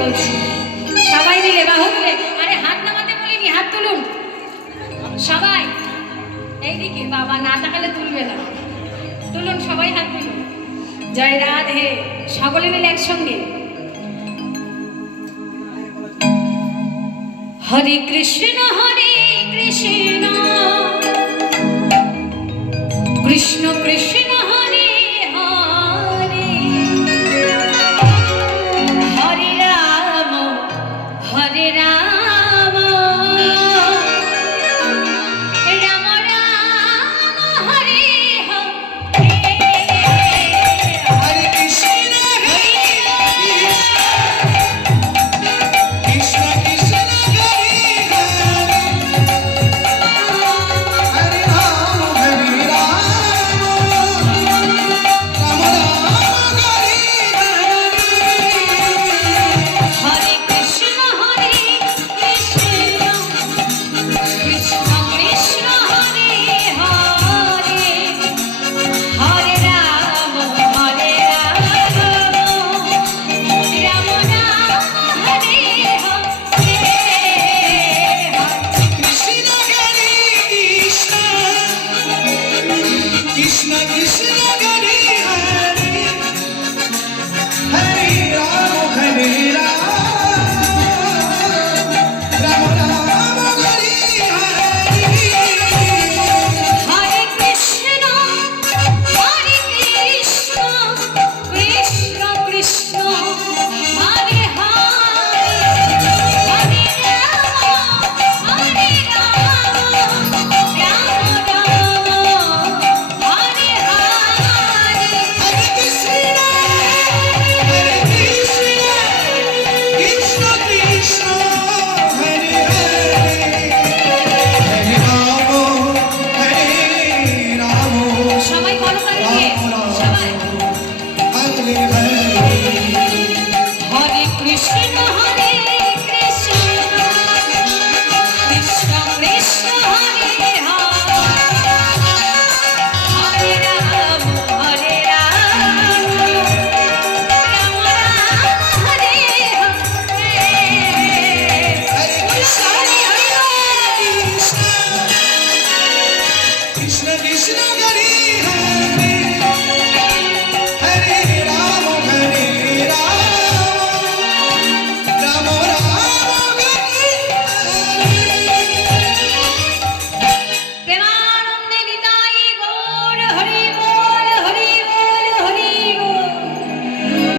বলছি, সবাই মিলে বাহু তুলে, আরে হাত নামাতে বলিনি, হাত তুলুন সবাই এইদিকে, বাবা না তাকালে তুলবে না, তুলুন সবাই হাত তুলুন। জয় রাধে, সকলে মিলে একসঙ্গে হরে কৃষ্ণ কৃষ্ণ কৃষ্ণ